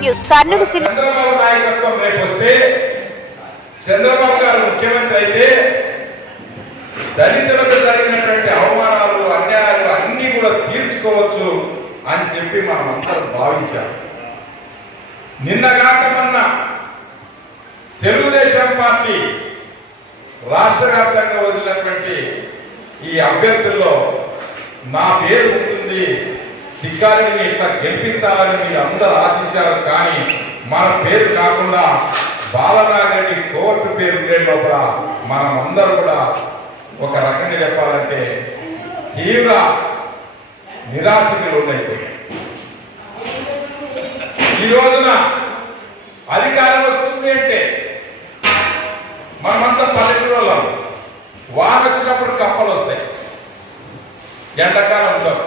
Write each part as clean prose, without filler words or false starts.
News Kurnool Chandrababu నాయకత్వం రేపు వస్తే చంద్రబాబు గారు ముఖ్యమంత్రి అయితే దళితులకు జరిగినటువంటి అవమానాలు అన్యాయాలు అన్ని కూడా తీర్చుకోవచ్చు అని చెప్పి మనం అందరం భావించాం. నిన్నగాక మొన్న తెలుగుదేశం పార్టీ రాష్ట్ర వ్యాప్తంగా వదిలినటువంటి ఈ అభ్యర్థుల్లో నా పేరు ఉంటుంది, తిక్కారెడ్డిని ఇట్లా గెలిపించాలని మీరు అందరూ ఆశించారు. కానీ మన పేరు కాకుండా బాలనాగిరెడ్డి కోర్టు పేరు ఉండే లోపల మనం అందరూ కూడా ఒక రకంగా చెప్పాలంటే తీవ్ర నిరాశకి లోనైపోయాయి. ఈ రోజున అధికారం వస్తుంది అంటే మనమంతా పల్లెటూరులో వాన వచ్చినప్పుడు కప్పలు వస్తాయి, ఎండాకాలం ఉంటాం.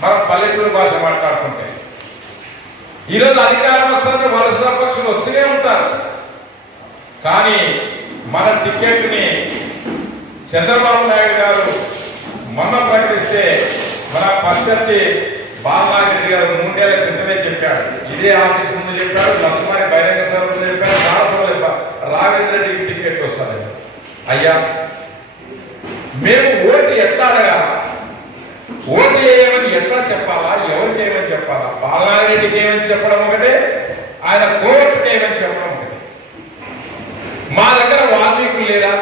మనం పల్లెటూరు భాష మాట్లాడుకుంటే ఈరోజు అధికారం వస్తుంది, వలస పక్షులు వస్తూనే ఉంటారు. కానీ మన టికెట్ని చంద్రబాబు నాయుడు గారు మొన్న ప్రకటిస్తే మన పద్ధతి బాలనాగిరెడ్డి గారు 3 ఏళ్ల క్రితమే చెప్పాడు. ఇదే ఆఫీస్ ముందు చెప్పాడు, లక్ష్మణి బహిరంగ సభ చెప్పాడు, రాష్ట్రంలో రాఘవేంద్ర రెడ్డికి టికెట్ వస్తుంది. అయ్యా మేము ఓటు ఎట్లా అడగాల, ఓటు చేయమని ఎట్లా చెప్పాలా, ఎవరికి ఏమని చెప్పాలా? బాలనాగిరెడ్డికి ఏమని చెప్పడం ఒకటే, ఆయన కోర్టుకి ఏమని చెప్పడం ఒకటే. మా దగ్గర వాల్మీకులు లేదా?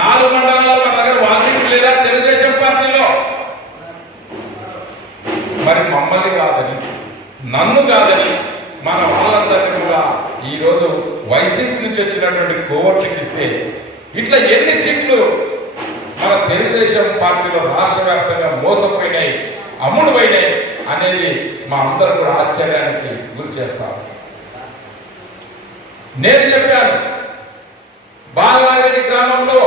4 మండలాల్లో మన దగ్గర వాల్మీకులు లేదా? తెలుగుదేశం పార్టీలో మరి మమ్మల్ని కాదని, నన్ను కాదని మన వాళ్ళందరినీ కూడా ఈరోజు వైసీపీ నుంచి వచ్చినటువంటి కోర్టుకి ఇస్తే ఇట్లా ఎన్ని సీట్లు మన తెలుగుదేశం పార్టీలో రాష్ట్ర వ్యాప్తంగా మోసపోయినాయి, అమ్ముడుపోయినాయి అనేది మా అందరూ కూడా ఆశ్చర్యానికి గురి చేస్తారు. నేను చెప్పాను, బాలనాగిరెడ్డి గ్రామంలో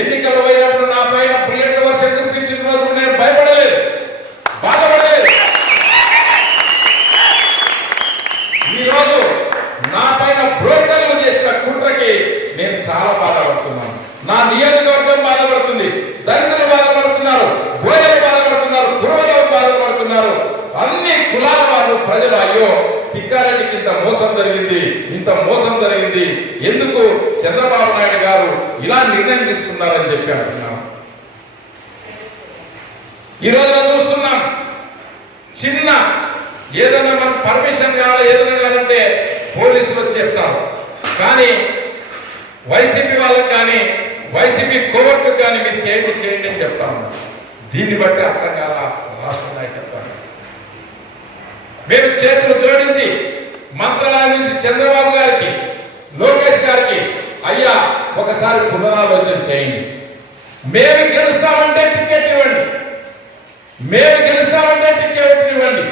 ఎన్నికలు పోయినప్పుడు నా పైన బుల్లెట్ వర్షం కురిపించిన రోజు నేను భయపడలేదు, బాధపడలేదు. ఈరోజు నా పైన బ్రోకర్లు చేసిన కుట్రకి నేను చాలా బాధపడుతున్నాను. నా నియోజకవర్గం బాధపడుతుంది, దళితులు బాధపడుతున్నారు, బోయలు బాధపడుతున్నారు, కురువలు బాధపడుతున్నారు, అన్ని కులాల వారు ప్రజలు అయ్యో తిక్కారెడ్డికి ఇంత మోసం జరిగింది, ఇంత మోసం జరిగింది, ఎందుకు చంద్రబాబు నాయుడు గారు ఇలా నిర్ణయం తీసుకున్నారని చెప్పి అంటున్నాం. ఈ రోజున చూస్తున్నాం, చిన్న ఏదైనా మనం పర్మిషన్ కావాలి, ఏదైనా కావాలంటే పోలీసులు వచ్చి చెప్తారు. కానీ వైసీపీ వాళ్ళకి కానీ వైసీపీ కోర్టుకు కానీ మీరు చేయండి అని చెప్తాము. దీన్ని బట్టి అర్థం కాల రాష్ట్ర నాయకత్వాన్ని. మేము చేతులు జోడించి మంత్రాలయం నుంచి చంద్రబాబు గారికి, లోకేష్ గారికి, అయ్యా ఒకసారి పునరాలోచన చేయండి. మేము గెలుస్తామంటే టికెట్ ఇవ్వండి, మేము గెలుస్తామంటే టికెట్ ఇవ్వండి,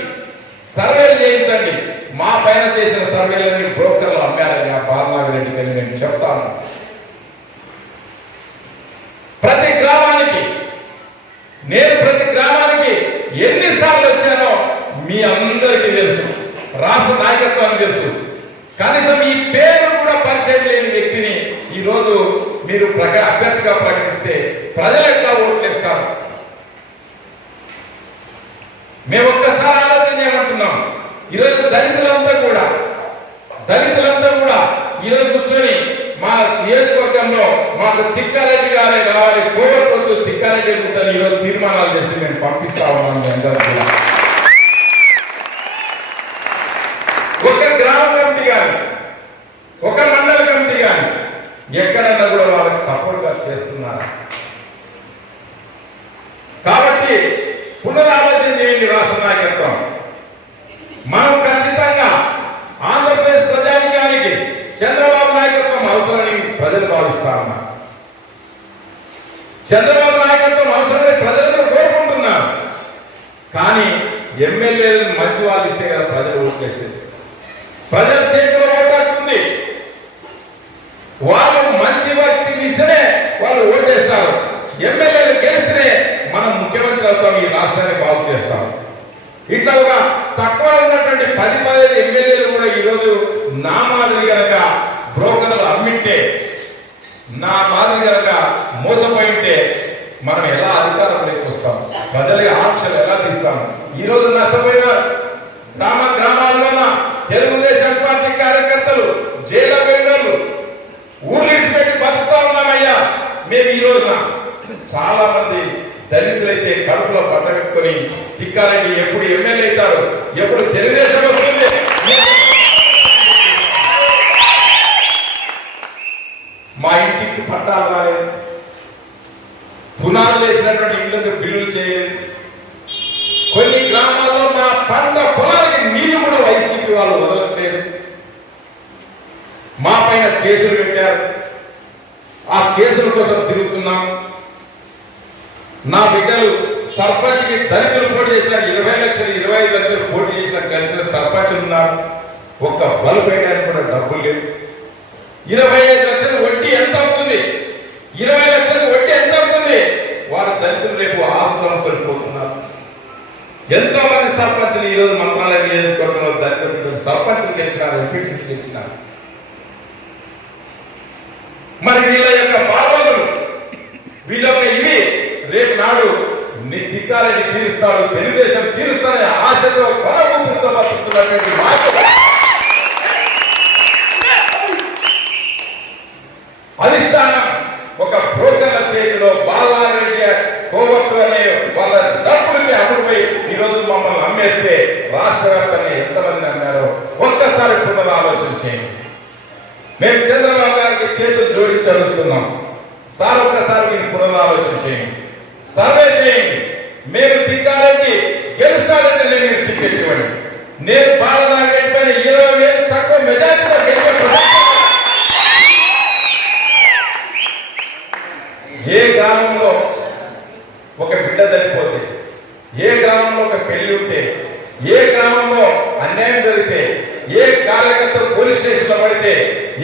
సర్వేలు చేయించండి. మా పైన చేసిన సర్వేలన్నీ బ్రోకర్లు అమ్మారని ఆ బాలనాగిరెడ్డికి అని నేను చెప్తాను. ప్రతి గ్రామానికి ఎన్నిసార్లు వచ్చానో మీ అందరికీ తెలుసు, రాష్ట్ర నాయకత్వానికి తెలుసు. కనీసం ఈ పేరు కూడా పరిచయం లేని వ్యక్తిని ఈరోజు మీరు అభ్యర్థిగా ప్రకటిస్తే ప్రజలు ఎట్లా ఓట్లేస్తారు? మేము ఒక్కసారి ఆలోచన చేయమంటున్నాం. ఈరోజు దళితులంతా కూడా ఈరోజు కూర్చొని మా నియోజకవర్గంలో మాకు తిక్కారెడ్డి గారే కావాలి, కోవట్టు తిక్కారెడ్డి గుట్టని ఈరోజు తీర్మానాలు చేసి మేము పంపిస్తా ఉన్నాం. అందరికీ ఒక గ్రామ కమిటీ కానీ, ఒక మండల కమిటీ కానీ ఎక్కడన్నా కూడా వాళ్ళకి సపోర్ట్ గా చేస్తున్నారు. కాబట్టి పునరాలోచన చేయండి రాష్ట్ర నాయకత్వం. మనం ఖచ్చితంగా ఆంధ్రప్రదేశ్ ప్రజానికానికి చంద్రబాబు నాయకత్వం అవసరమని ప్రజలు భావిస్తున్నారు. చంద్రబాబు నాయకత్వం అవసరమని ప్రజలందరూ కోరుకుంటున్నారు. కానీ ఎమ్మెల్యేలను మంచి వాళ్ళు ఇస్తే కదా ప్రజలు ఓట్లేసేది. ప్రజల చేతిలో ఓటాడుతుంది. వాళ్ళు మంచి వ్యక్తిని ఇస్తేనే వాళ్ళు ఓటేస్తారు. ఎమ్మెల్యేలు గెలిస్తేనే మనం ముఖ్యమంత్రి అవుతాం, ఈ రాష్ట్రాన్ని బాగు చేస్తాం. ఇట్లా ఒక తక్కువ ఉన్నటువంటి 10-15 ఎమ్మెల్యేలు కూడా ఈరోజు నా మాదిరి గనక బ్రోకర్లు అమ్మింటే, నా మాదిరి గనక మోసపోయింటే మనం ఎలా అధికారంలోకి వస్తాం? ప్రజలకి ఆంక్షలు ఎలా తీస్తాం? ఈరోజు నష్టపోయిన గ్రామ మేము ఈ రోజున చాలా మంది దళితులైతే కడుపులో పట్ట పెట్టుకొని తిక్కారెడ్డి ఎప్పుడు ఎమ్మెల్యే అవుతారు, ఎప్పుడు తెలుగుదేశం వస్తుంది, మా ఇంటికి పట్టాలు రాలేదు, పునాదులు వేసినటువంటి ఇళ్ళకి బిల్లులు చేయలేదు. కొన్ని గ్రామాల్లో మా పంట పొలానికి నీళ్లు కూడా వైసీపీ వాళ్ళు వదలట్లేదు. మా పైన కేసులు పెట్టారు. ఆ కేసుల కోసం తిరుగుతున్నాం. నా బిడ్డలు సర్పంచ్కి దళితులు పోటీ చేసిన 20 లక్షలు 25 లక్షలు పోటీ చేసిన కలిసిన సర్పంచ్లు ఉన్నారు. ఒక్క బలు పెట్టడానికి కూడా డబ్బులు లేవు. 25 లక్షలు వడ్డీ ఎంత అవుతుంది? 20 లక్షలకు వడ్డీ ఎంత అవుతుంది? వాడు దళితులు రేపు ఆస్తులను కోల్పోతున్నారు. ఎంతో మంది సర్పంచులు ఈ రోజు మంత్రాలయం నియోజకవర్గంలో దళితులు సర్పంచులు గెలిచినారు, ఎంపీటీసీలు గెలిచినారు. మరి వీళ్ళ యొక్క బాధలు వీళ్ళ యొక్క ఇవి రేపు నాడు దిక్కాలని తీరుస్తాడు, తెలుగుదేశం తీరుస్తాడనే ఆశతో కొనూపితో బతుకుతున్నటువంటి అధిష్టానం ఒక బ్రోకర్ల చేతిలో బాలారెడ్డి కోవత్తు అనే వాళ్ళ డబ్బులకి అమ్ముడుపోయి ఈరోజు మమ్మల్ని అమ్మేస్తే రాష్ట్ర వ్యాప్తంగా ఎంతమంది అమ్మారో ఒక్కసారి పునరాలోచన చేయండి. మేము చంద్రబాబు గారికి చేతులు జోడించి అడుగుతున్నాం, సార్ ఒక్కసారి మీరు పునరాలోచన చేయండి, సర్వే చేయండి. మీరు తిక్కారెడ్డి గెలుస్తాడంటే మీరు టికెట్ ఇవ్వండి. నేను బాలనాగరెడ్డి పైన 20,000 తక్కువ మెజార్టీలో గెలిచే ఏ గ్రామంలో ఒక బిడ్డ చనిపోతే, ఏ గ్రామంలో ఒక పెళ్లి ఉంటే, ఏ గ్రామంలో అన్యాయం జరిగితే, ఏ కార్యకర్త పోలీస్ స్టేషన్ లో పడితే,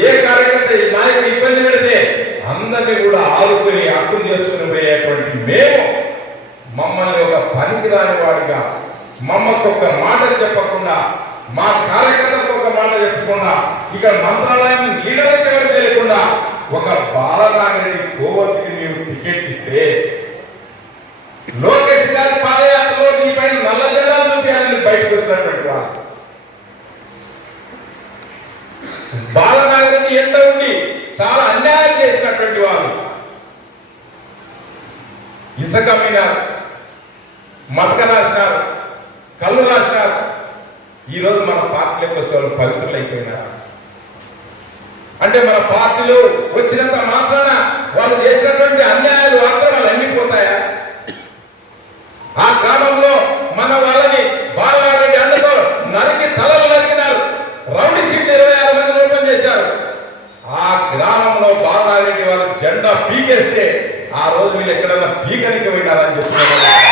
ఏ కార్యకర్త నాయకుడు ఇబ్బంది పెడితే అందరినీ కూడా ఆదుకుని హక్కును చేసుకుని పోయేటువంటి మేము మమ్మల్ని ఒక పనికిరాని వాడిగా, మమ్మకు ఒక మాట చెప్పకుండా, మా కార్యకర్తలకు ఒక మాట చెప్పకుండా, ఇక్కడ మంత్రాలయం లీడర్కి ఎవరు తెలియకుండా ఒక బాలనాగరెడ్డి కోవతికి నీవు టికెట్ ఇస్తే లోకేష్ గారి పాదయాత్రలో నీ పైన నల్ల జెండాలు చూపించాలని బయటకు వచ్చినటువంటి వాళ్ళు బాలనాగరెడ్డి ఎంట ఉండి చాలా అన్యాయం చేసినటువంటి వాళ్ళు ఇసుక మీనారు, మతక రాసినారు, కళ్ళు రాసినారు. ఈరోజు మన పార్టీలకు వచ్చే వాళ్ళు పవిత్రులు అయిపోయినారు. అంటే మన పార్టీలో వచ్చినంత మాత్రాన వాళ్ళు చేసినటువంటి అన్యాయాలు వాస్తవాలు అన్ని పోతాయా? ఆ గ్రామంలో మన వాళ్ళని బాలనాగరెడ్డి అండతో నరికి తలలు నరికినారు. రౌడీ సీట్లు 26 మంది ఓపెన్ చేశారు. ఆ గ్రామంలో బాలనాగరెడ్డి వాళ్ళు జెండా పీకేస్తే ఆ రోజు వీళ్ళు ఎక్కడన్నా పీకనికి పోయినారని చెప్తున్నారు.